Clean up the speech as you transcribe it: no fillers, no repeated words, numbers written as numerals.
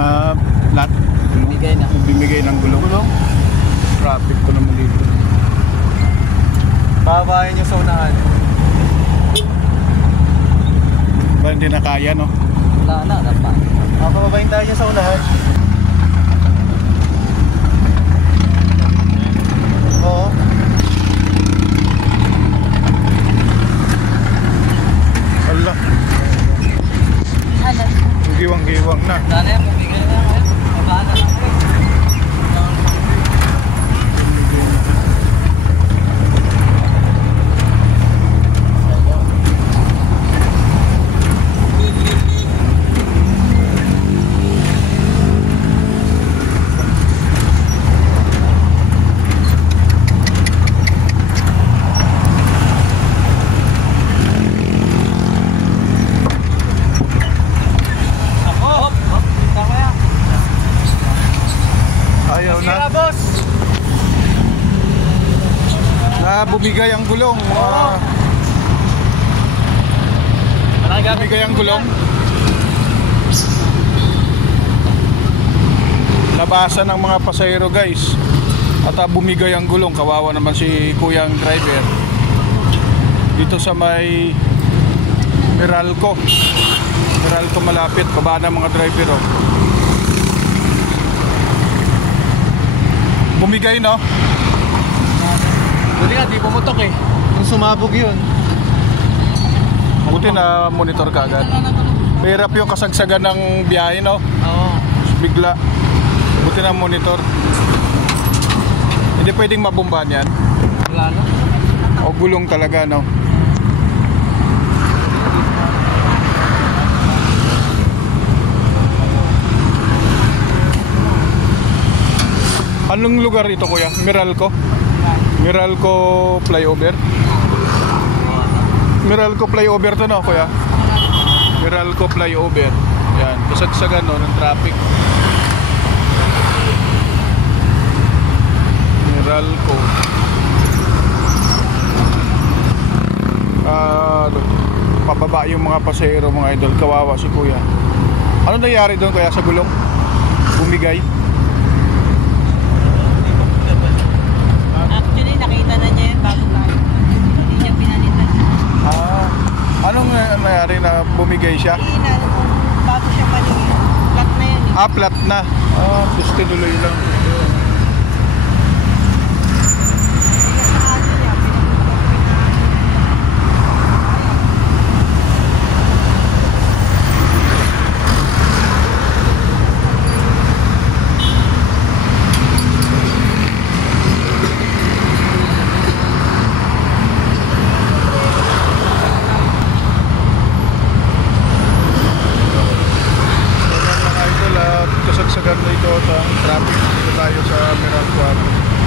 Lahat Bigay na. bimigay ng gulong. Traffic ko naman dito. Pababayin nyo sa unahan. Ba hindi na kaya, no? Wala na, dapat. Pababayin tayo dyan sa unahan. Oo. Ala, Ano? giwang-giwang na. Sana yan, bumigay na. Mabaan na lang. Ayaw na. boss! Bumigay ang gulong. Bumigay ang gulong. Labasan ng mga pasahero, guys. At bumigay ang gulong. Kawawa naman si kuyang driver. Dito sa may Meralco malapit. Baba ng mga driver, oh. Bumigay, no? Buti nga, di pumutok eh. Nung sumabog yun. Buti na monitor ka agad. Mahirap yung kasagsagan ng biyahe, no? Oo. Bigla. Buti na monitor. Hindi pwedeng mabumbahan yan. Wala na. O gulong talaga, no? Anong lugar ito, kuya? Meralco? Meralco flyover? Meralco flyover to, no, kuya? Meralco flyover. Yan, kasagsagan, no, ng traffic. Meralco. Pababa yung mga pasahero, mga idol. Kawawa si kuya. Ano nangyari doon, kuya, sa gulong? Bumigay? Actually, nakita na niya yun bago tayo. Hindi niya pinalitan. Anong nangyari na bumigay siya? Hindi na, bago siya maningin. Flat na yan eh. Flat na. Tapos tinuloy lang. Sa ano niya, Kasagsagan na ito sa traffic. Dito tayo sa Meralco.